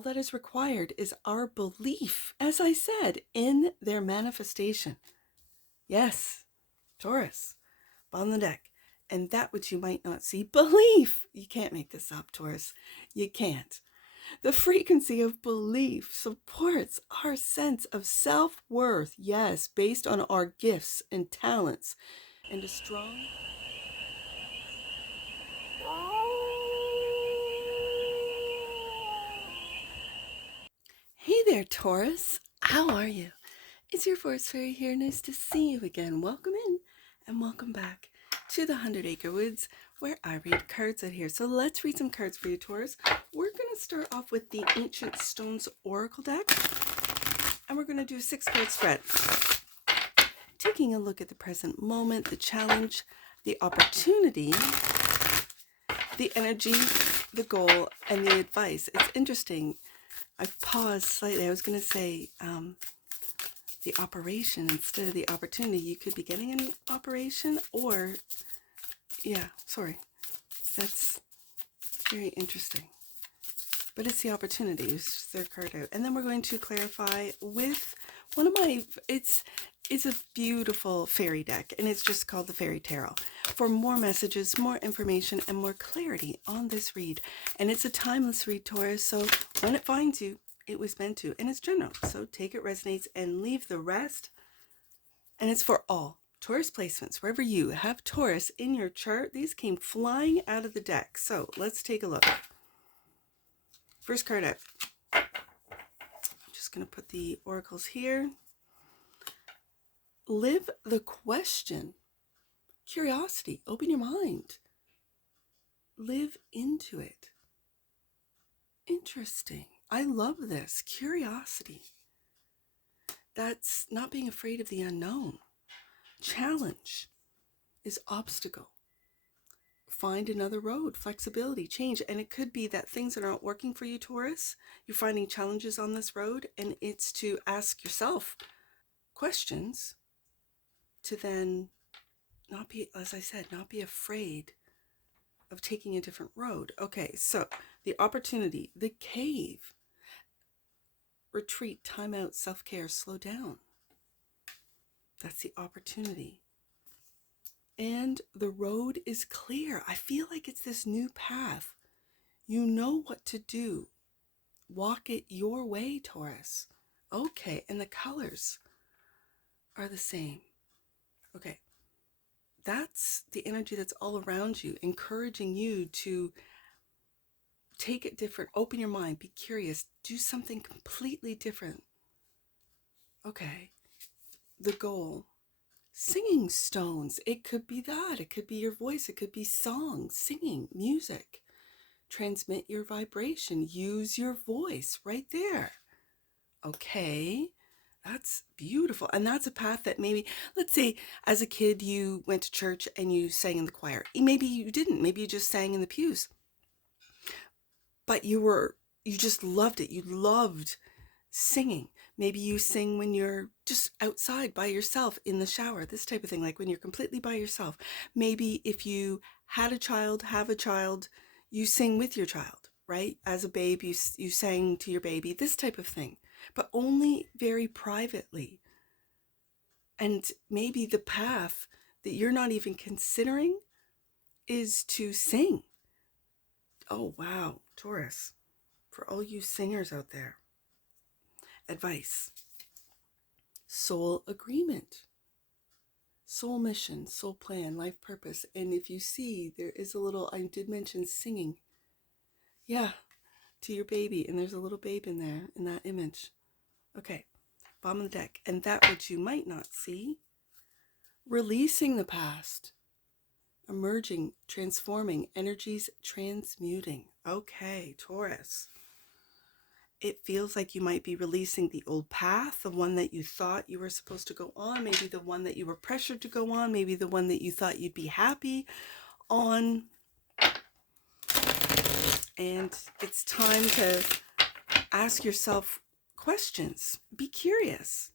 all that is required is our belief, as I said, in their manifestation. Yes, Taurus, on the deck. And that which you might not see, belief. You can't make this up, Taurus. You can't. The frequency of belief supports our sense of self-worth, yes, based on our gifts and talents, and a strong... Hey there, Taurus. How are you? It's your Force Fairy here. Nice to see you again. Welcome in and welcome back to the 100 Acre Woods, where I read cards out here. So let's read some cards for you, Taurus. We're going to start off with the Ancient Stones Oracle deck, and we're going to do a 6-card spread. Taking a look at the present moment, the challenge, the opportunity, the energy, the goal, and the advice. It's interesting. I paused slightly. I was going to say the operation instead of the opportunity. You could be getting an operation, or, yeah, sorry. That's very interesting. But it's the opportunity. It's their card out. And then we're going to clarify with one of my, it's a beautiful fairy deck, and it's just called the Fairy Tarot. For more messages, more information, and more clarity on this read. And it's a timeless read, Taurus, so when it finds you, it was meant to. And it's general, so take it resonates and leave the rest. And it's for all Taurus placements. Wherever you have Taurus in your chart, these came flying out of the deck. So let's take a look. First card out. I'm just going to put the oracles here. Live the question. Curiosity. Open your mind. Live into it. Interesting. I love this. Curiosity. That's not being afraid of the unknown. Challenge is obstacle. Find another road. Flexibility, change. And it could be that things that aren't working for you, Taurus, you're finding challenges on this road, and it's to ask yourself questions to then not be, as I said, not be afraid of taking a different road. Okay, so the opportunity, the cave, retreat, time out, self-care, slow down. That's the opportunity. And the road is clear. I feel like it's this new path. You know what to do. Walk it your way, Taurus. Okay, and the colors are the same. Okay, that's the energy that's all around you, encouraging you to take it different, open your mind, be curious, do something completely different. Okay, the goal. Singing stones. It could be that. It could be your voice. It could be song, singing, music. Transmit your vibration. Use your voice right there. Okay, that's beautiful. And that's a path that maybe, let's say as a kid you went to church and you sang in the choir. Maybe you didn't. Maybe you just sang in the pews. But you just loved it. You loved singing. Maybe you sing when you're just outside by yourself in the shower, this type of thing, like when you're completely by yourself. Maybe if you had a child, have a child, you sing with your child, right? As a babe, you sang to your baby, this type of thing, but only very privately. And maybe the path that you're not even considering is to sing. Oh, wow, Taurus, for all you singers out there. Advice. Soul agreement. Soul mission, soul plan, life purpose. And if you see, there is a little, I did mention singing. Yeah, to your baby. And there's a little babe in there, in that image. Okay, bottom of the deck. And that which you might not see. Releasing the past. Emerging, transforming, energies transmuting. Okay, Taurus. It feels like you might be releasing the old path, the one that you thought you were supposed to go on, maybe the one that you were pressured to go on, maybe the one that you thought you'd be happy on. And it's time to ask yourself questions. Be curious.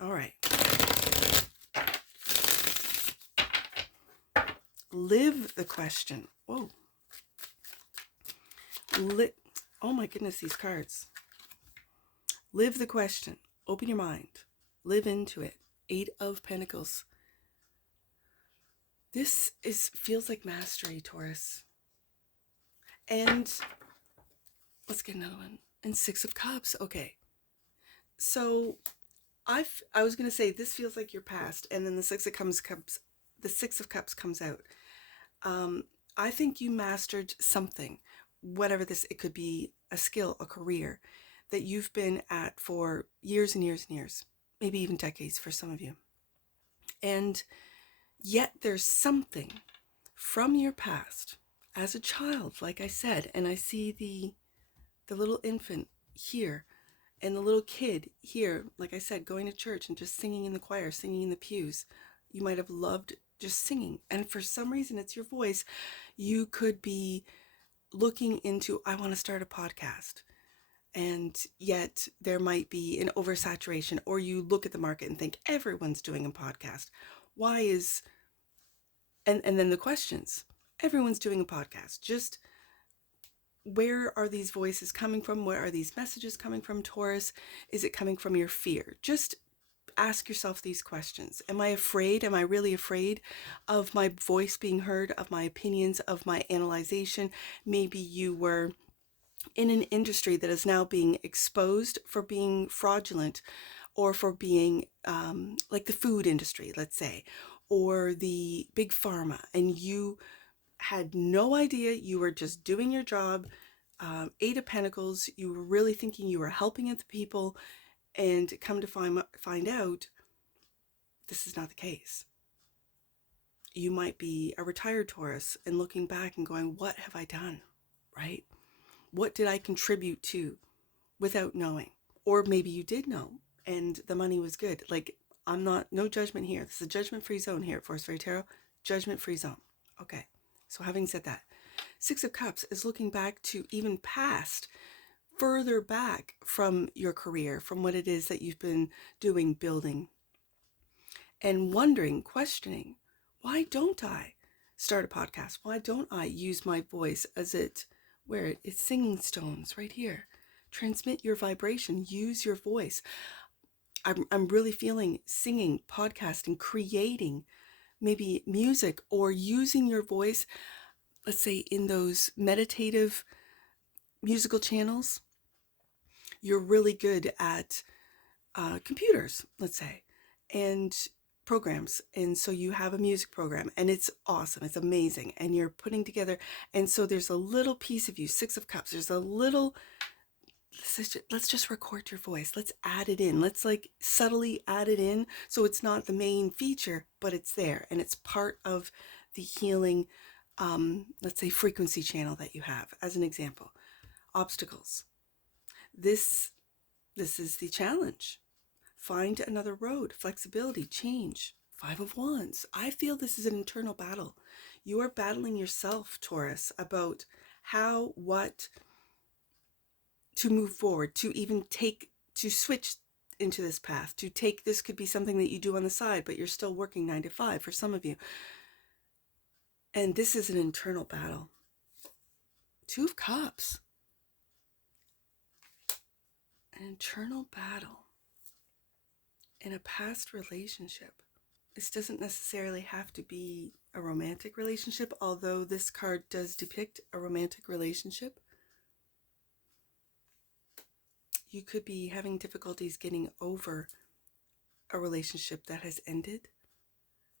All right. Live the question. Whoa. Oh my goodness, these cards. Live the question. Open your mind. Live into it. 8 of Pentacles. This feels like mastery, Taurus. And let's get another one. And 6 of Cups. Okay. So I was going to say this feels like your past, and then the 6 of Cups comes out. I think you mastered something, whatever this, it could be a skill, a career that you've been at for years and years and years, maybe even decades for some of you. And yet there's something from your past as a child, like I said, and I see the little infant here and the little kid here, like I said, going to church and just singing in the choir, singing in the pews. You might have loved just singing. And for some reason, it's your voice. You could be looking into, I want to start a podcast. And yet there might be an oversaturation, or you look at the market and think everyone's doing a podcast. Why is, and then the questions, everyone's doing a podcast. Just where are these voices coming from? Where are these messages coming from, Taurus? Is it coming from your fear? Just ask yourself these questions. Am I afraid? Am I really afraid of my voice being heard, of my opinions, of my analyzation? Maybe you were in an industry that is now being exposed for being fraudulent, or for being like the food industry, let's say, or the big pharma, and you had no idea. You were just doing your job. 8 of Pentacles, you were really thinking you were helping the people, and come to find out this is not the case. You might be a retired Taurus and looking back and going, what have I done, right? What did I contribute to without knowing? Or maybe you did know and the money was good. Like, no judgment here. This is a judgment-free zone here at Force Fairy Tarot. Judgment-free zone. Okay. So having said that, 6 of Cups is looking back to even past, further back from your career, from what it is that you've been doing, building, and wondering, questioning, why don't I start a podcast? Why don't I use my voice as it's singing stones right here. Transmit your vibration, use your voice. I'm really feeling singing, podcasting, creating maybe music, or using your voice, let's say in those meditative musical channels. You're really good at computers, let's say, and programs. And so you have a music program and it's awesome. It's amazing. And you're putting together. And so there's a little piece of you, 6 of Cups. There's a little, let's just record your voice. Let's add it in. Let's like subtly add it in. So it's not the main feature, but it's there. And it's part of the healing, let's say frequency channel that you have, as an example. Obstacles. This is the challenge. Find another road, flexibility, change. 5 of Wands. I feel this is an internal battle. You are battling yourself, Taurus, about how, what to move forward, to even to switch into this path, to take, this could be something that you do on the side, but you're still working 9 to 5 for some of you. And this is an internal battle. 2 of Cups. An internal battle in a past relationship. This doesn't necessarily have to be a romantic relationship, although this card does depict a romantic relationship. You could be having difficulties getting over a relationship that has ended.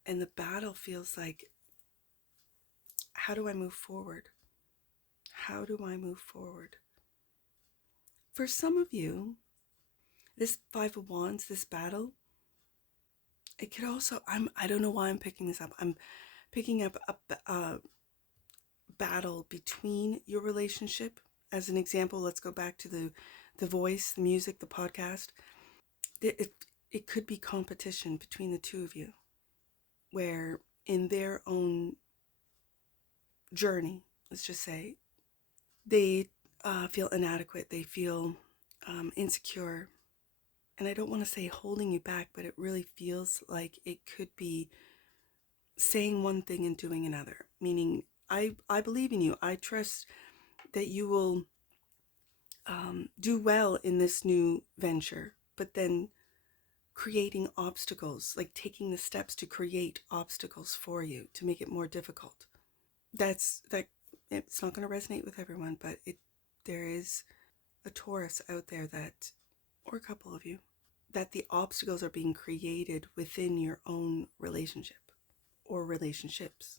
And the battle feels like, how do I move forward? How do I move forward? For some of you, this 5 of Wands, this battle, it could also, I don't know why I'm picking this up. I'm picking up a battle between your relationship. As an example, let's go back to the voice, the music, the podcast. It could be competition between the two of you, where in their own journey, let's just say, they feel inadequate, they feel insecure. And I don't want to say holding you back, but it really feels like it could be saying one thing and doing another. Meaning, I believe in you. I trust that you will do well in this new venture, but then creating obstacles, like taking the steps to create obstacles for you to make it more difficult. That's that. It's not going to resonate with everyone, but there is a Taurus out there that, or a couple of you, that the obstacles are being created within your own relationship or relationships.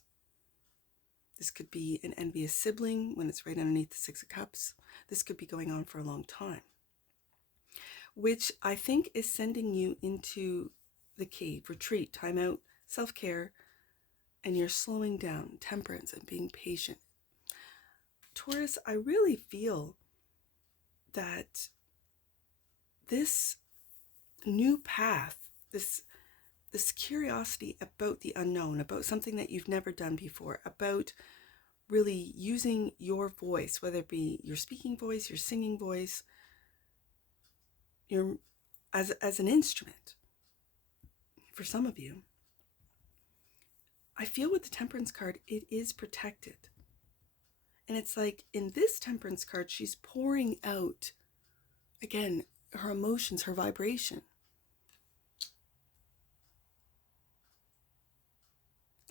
This could be an envious sibling when it's right underneath the Six of Cups. This could be going on for a long time, which I think is sending you into the cave, retreat, time out, self-care, and you're slowing down, temperance, and being patient. Taurus, I really feel that this new path, this curiosity about the unknown, about something that you've never done before, about really using your voice, whether it be your speaking voice, your singing voice, your as an instrument. For some of you, I feel with the Temperance card, it is protected. And it's like in this Temperance card, she's pouring out, again, her emotions, her vibration.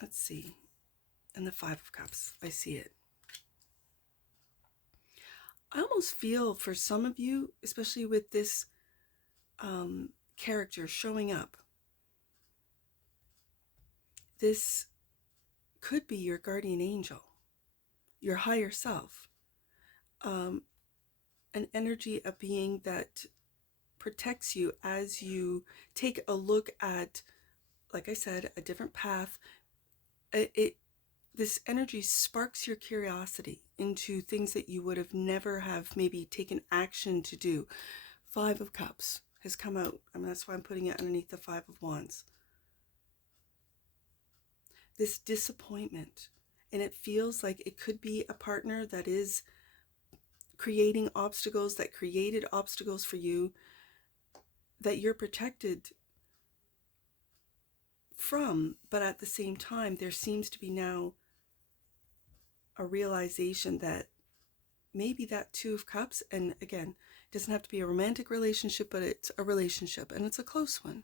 Let's see. And the Five of Cups, I see it. I almost feel for some of you, especially with this character showing up, this could be your guardian angel, your higher self, an energy, a being that protects you as you take a look at, like I said, a different path. This energy sparks your curiosity into things that you would have never have maybe taken action to do. Five of Cups has come out. I mean, that's why I'm putting it underneath the Five of Wands. This disappointment, and it feels like it could be a partner that is creating obstacles, that created obstacles for you, that you're protected from, but at the same time, there seems to be now a realization that maybe that Two of Cups, and again, it doesn't have to be a romantic relationship, but it's a relationship, and it's a close one,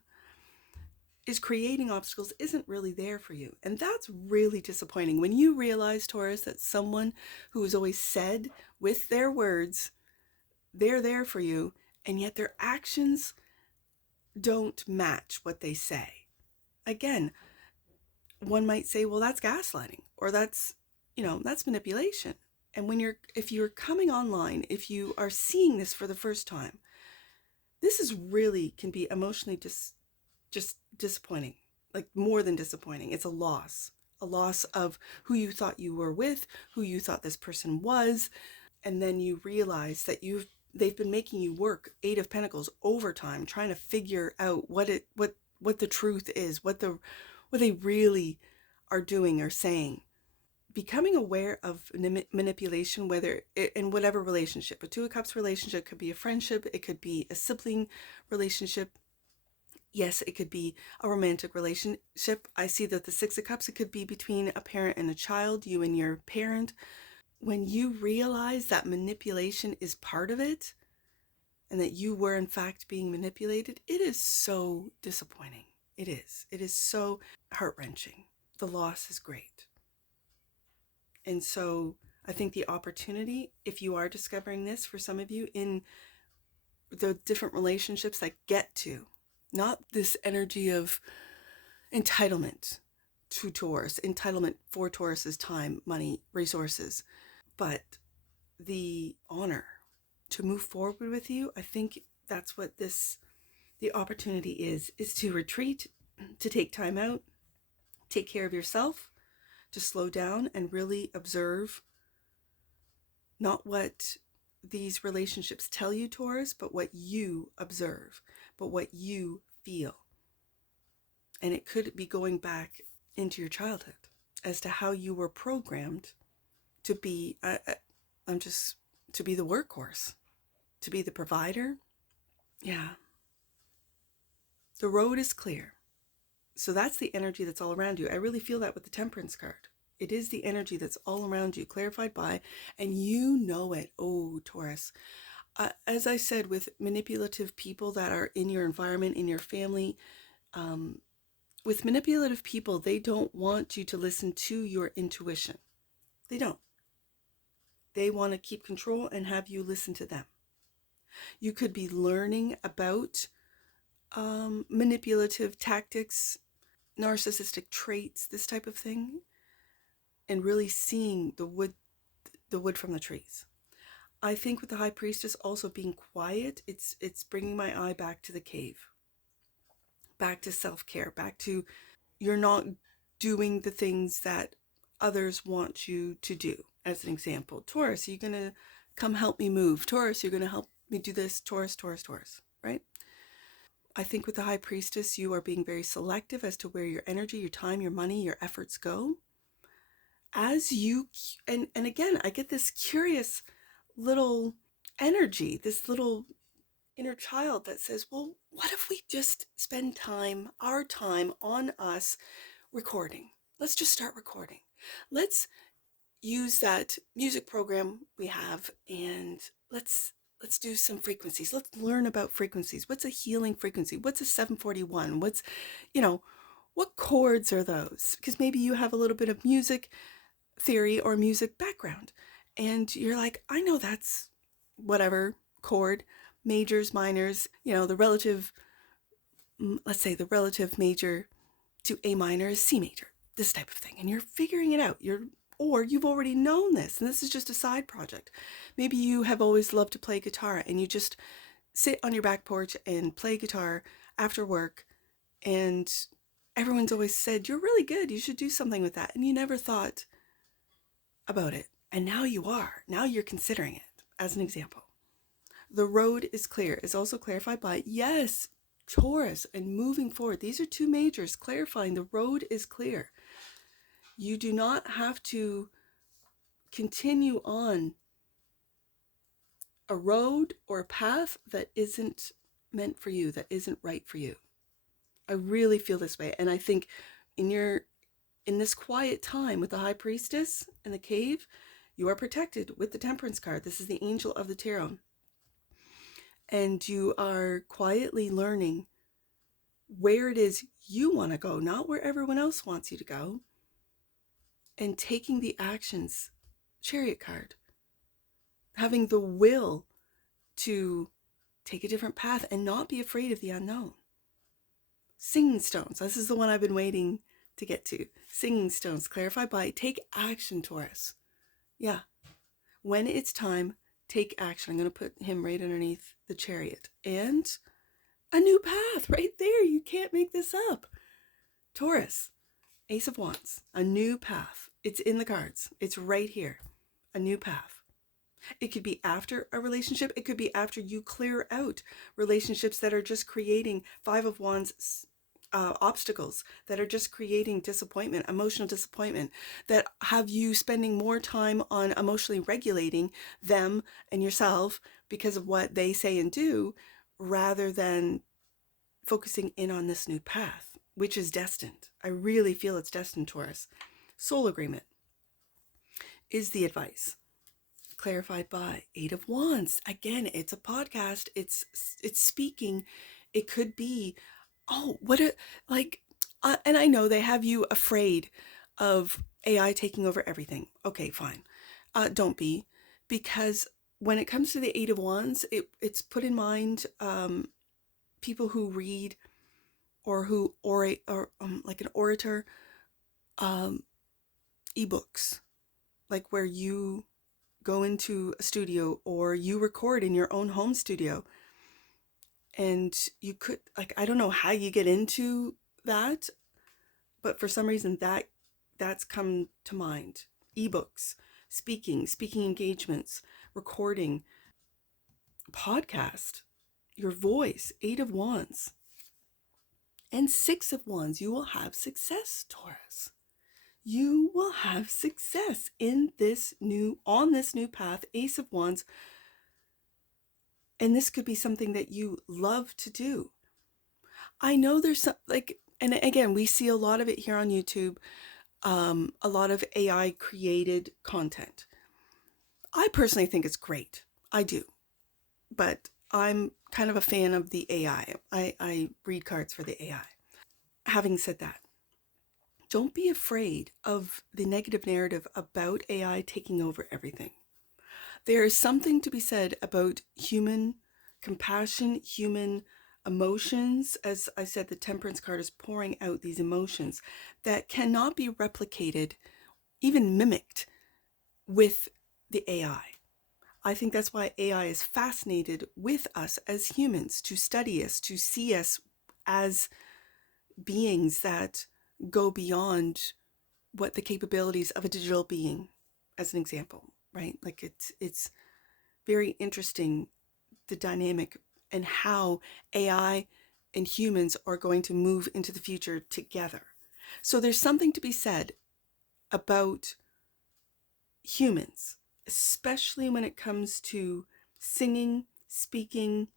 is creating obstacles, isn't really there for you. And that's really disappointing when you realize, Taurus, that someone who has always said with their words, they're there for you, and yet their actions don't match what they say. Again, one might say, well, that's gaslighting, or that's manipulation. And if you're coming online, if you are seeing this for the first time, this is really can be emotionally just disappointing, like more than disappointing. It's a loss of who you thought you were with, who you thought this person was, and then you realize that they've been making you work Eight of Pentacles overtime, trying to figure out what the truth is, what they really are doing or saying. Becoming aware of manipulation, whether in whatever relationship. A Two of Cups relationship could be a friendship, it could be a sibling relationship. Yes, it could be a romantic relationship. I see that the Six of Cups, it could be between a parent and a child, you and your parent. When you realize that manipulation is part of it, and that you were in fact being manipulated, it is so disappointing. It is so heart-wrenching. The loss is great. And so I think the opportunity, if you are discovering this for some of you in the different relationships that get to, not this energy of entitlement to Taurus, entitlement for Taurus's time, money, resources, but the honor to move forward with you. I think that's what the opportunity is to retreat, to take time out, take care of yourself, to slow down and really observe not what these relationships tell you, Taurus, but what you observe, but what you feel. And it could be going back into your childhood as to how you were programmed to be, to be the workhorse, to be the provider. Yeah. The road is clear. So that's the energy that's all around you. I really feel that with the Temperance card. It is the energy that's all around you, clarified by, and you know it. Oh, Taurus, As I said, with manipulative people that are in your environment, in your family, um, with manipulative people, they don't want you to listen to your intuition. They don't. They want to keep control and have you listen to them. You could be learning about manipulative tactics, narcissistic traits, this type of thing, and really seeing the wood from the trees. I think with the high priestess also being quiet, it's bringing my eye back to the cave, back to self-care, back to you're not doing the things that others want you to do. As an example, Taurus, you're going to come help me move. Taurus, you're going to help me do this. Taurus, Taurus, Taurus, right? I think with the high priestess, you are being very selective as to where your energy, your time, your money, your efforts go. As you, and again, I get this curious little energy, this little inner child that says, well, what if we just spend time, our time on us recording? Let's just start recording. Let's use that music program we have and let's do some frequencies. Let's learn about frequencies. What's a healing frequency? What's a 741? What's, what chords are those? Because maybe you have a little bit of music theory or music background and you're like, I know that's whatever chord, majors, minors, the relative, let's say the relative major to A minor is C major, this type of thing. And you're figuring it out. Or you've already known this, and this is just a side project. Maybe you have always loved to play guitar and you just sit on your back porch and play guitar after work, and everyone's always said, you're really good, you should do something with that. And you never thought about it. And now you are. Now you're considering it, as an example. The road is clear is also clarified by, yes, Taurus, and moving forward. These are two majors clarifying the road is clear. You do not have to continue on a road or a path that isn't meant for you, that isn't right for you. I really feel this way. And I think in this quiet time with the high priestess in the cave, you are protected with the temperance card. This is the angel of the tarot. And you are quietly learning where it is you want to go, not where everyone else wants you to go, and taking the actions. Chariot card. Having the will to take a different path and not be afraid of the unknown. Singing stones. This is the one I've been waiting to get to. Singing stones. Clarify by take action, Taurus. Yeah. When it's time, take action. I'm going to put him right underneath the chariot. And a new path right there. You can't make this up. Taurus. Ace of Wands. A new path. It's in the cards. It's right here. A new path. It could be after a relationship. It could be after you clear out relationships that are just creating Five of Wands obstacles, that are just creating disappointment, emotional disappointment, that have you spending more time on emotionally regulating them and yourself because of what they say and do, rather than focusing in on this new path, which is destined. I really feel it's destined, Taurus. Soul agreement is the advice. Clarified by Eight of Wands. Again, it's a podcast. It's speaking. It could be, and I know they have you afraid of AI taking over everything. Okay, fine. Don't be, because when it comes to the Eight of Wands, it's put in mind people who read or who orate, or like an orator, ebooks, like where you go into a studio or you record in your own home studio. And you could, I don't know how you get into that, but for some reason that's come to mind. Ebooks, speaking engagements, recording, podcast, your voice. Eight of Wands and Six of Wands. You will have success, Taurus. You will have success on this new path. Ace of Wands. And this could be something that you love to do. I know there's some, and again, we see a lot of it here on YouTube, a lot of AI created content. I personally think it's great. I do. but I'm kind of a fan of the AI. I read cards for the AI. Having said that, don't be afraid of the negative narrative about AI taking over everything. There is something to be said about human compassion, human emotions. As I said, the Temperance card is pouring out these emotions that cannot be replicated, even mimicked, with the AI. I think that's why AI is fascinated with us as humans, to study us, to see us as beings that go beyond what the capabilities of a digital being, as an example, right? Like it's very interesting, the dynamic and how AI and humans are going to move into the future together. So there's something to be said about humans, especially when it comes to singing, speaking.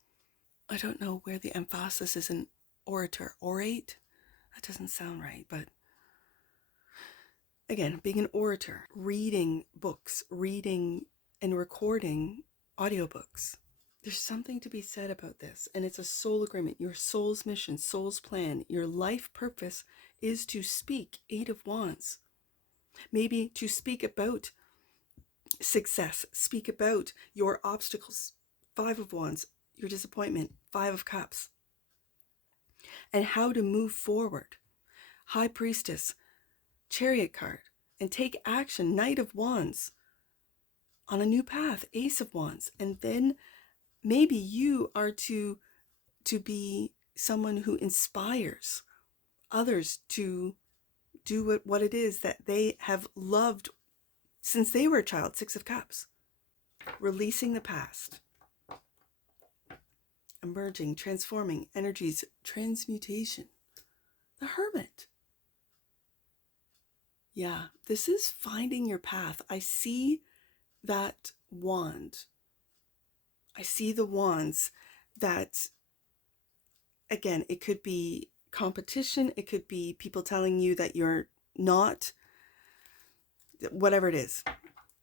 I don't know where the emphasis is in orator, orate. That doesn't sound right, but again, being an orator, reading books, reading and recording audiobooks. There's something to be said about this, and it's a soul agreement. Your soul's mission, soul's plan, your life purpose is to speak. Eight of Wands. Maybe to speak about success, speak about your obstacles. Five of Wands, your disappointment. Five of Cups. And how to move forward. High Priestess, Chariot card, and take action. Knight of Wands, on a new path. Ace of Wands. And then maybe you are to be someone who inspires others to do what it is that they have loved since they were a child. Six of Cups. Releasing the past. Emerging, transforming energies, transmutation. The Hermit. Yeah, this is finding your path. I see that wand. I see the wands that, again, it could be competition. It could be people telling you that you're not, whatever it is,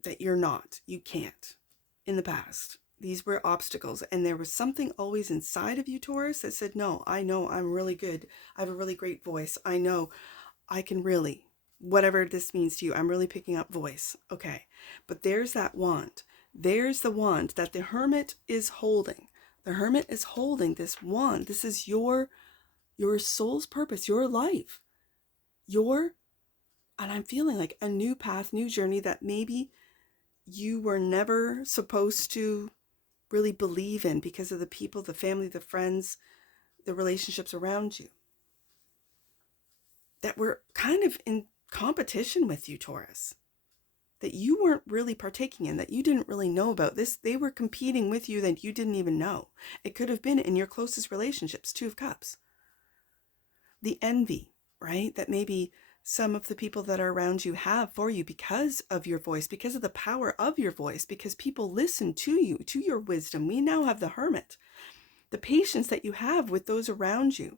that you're not, you can't. In the past, these were obstacles, and there was something always inside of you, Taurus, that said, no, I know I'm really good. I have a really great voice. I know I can really, whatever this means to you, I'm really picking up voice. Okay. But there's that wand. There's the wand that the Hermit is holding. The Hermit is holding this wand. This is your soul's purpose, your life, and I'm feeling like a new path, new journey that maybe you were never supposed to really believe in because of the people, the family, the friends, the relationships around you that were kind of in competition with you, Taurus, that you weren't really partaking in, that you didn't really know about this. They were competing with you that you didn't even know. It could have been in your closest relationships. Two of Cups. The envy, right? That maybe some of the people that are around you have for you because of your voice, because of the power of your voice, because people listen to you, to your wisdom. We now have the Hermit. The patience that you have with those around you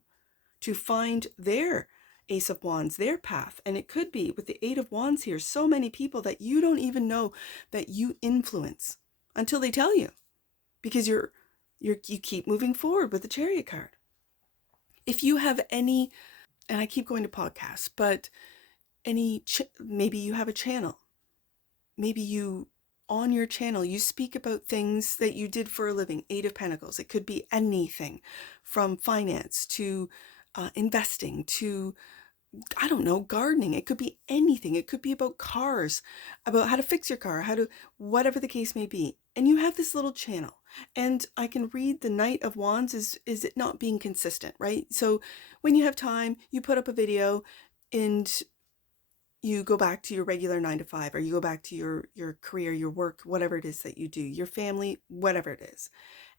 to find their Ace of Wands, their path. And it could be with the Eight of Wands here, so many people that you don't even know that you influence until they tell you, because you keep moving forward with the Chariot card. If you have any, and I keep going to podcasts, but maybe you have a channel. Maybe on your channel, you speak about things that you did for a living. Eight of Pentacles. It could be anything from finance to investing to, I don't know, gardening. It could be anything. It could be about cars, about how to fix your car, whatever the case may be. And you have this little channel. And I can read the Knight of Wands is it not being consistent, right? So when you have time, you put up a video and you go back to your regular 9 to 5, or you go back to your career, your work, whatever it is that you do, your family, whatever it is.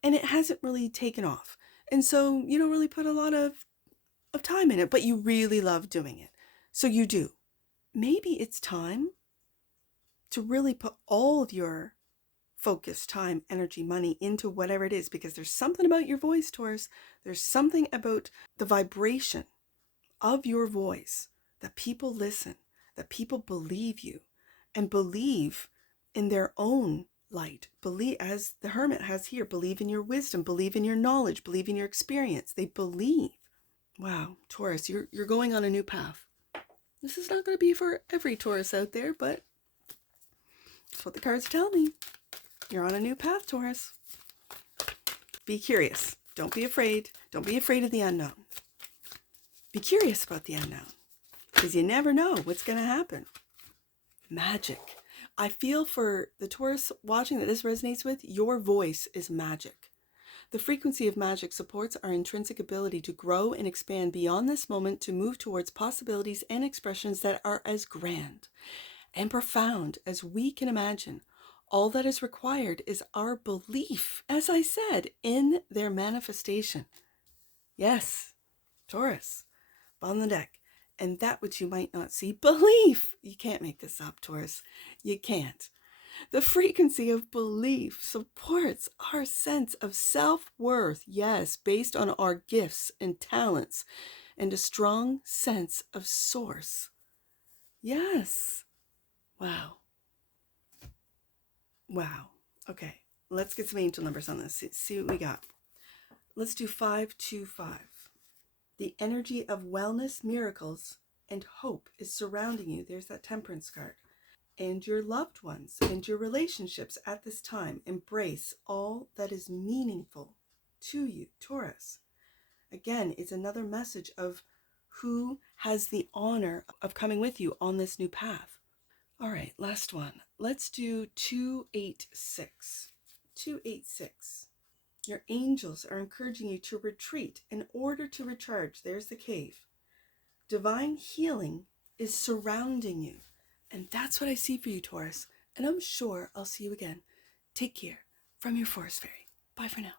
And it hasn't really taken off. And so you don't really put a lot of time in it, but you really love doing it. So you do. Maybe it's time to really put all of your focus, time, energy, money into whatever it is, because there's something about your voice, Taurus. There's something about the vibration of your voice that people listen, that people believe you and believe in their own light. Believe, as the Hermit has here, believe in your wisdom, believe in your knowledge, believe in your experience. They believe. Wow, Taurus, you're going on a new path. This is not going to be for every Taurus out there, but that's what the cards tell me. You're on a new path, Taurus. Be curious. Don't be afraid. Don't be afraid of the unknown. Be curious about the unknown, because you never know what's going to happen. Magic. I feel for the Taurus watching that this resonates with, your voice is magic. The frequency of magic supports our intrinsic ability to grow and expand beyond this moment, to move towards possibilities and expressions that are as grand and profound as we can imagine. All that is required is our belief, as I said, in their manifestation. Yes, Taurus, on the deck. And that which you might not see, belief. You can't make this up, Taurus. You can't. The frequency of belief supports our sense of self-worth, yes, based on our gifts and talents and a strong sense of source. Yes. Wow. Wow. Okay, let's get some angel numbers on this. See what we got. Let's do 525. The energy of wellness, miracles, and hope is surrounding you. There's that Temperance card. And your loved ones and your relationships at this time. Embrace all that is meaningful to you, Taurus. Again, it's another message of who has the honor of coming with you on this new path. All right, last one. Let's do 286. 286. Your angels are encouraging you to retreat in order to recharge. There's the cave. Divine healing is surrounding you. And that's what I see for you, Taurus. And I'm sure I'll see you again. Take care from your Forest Fairy. Bye for now.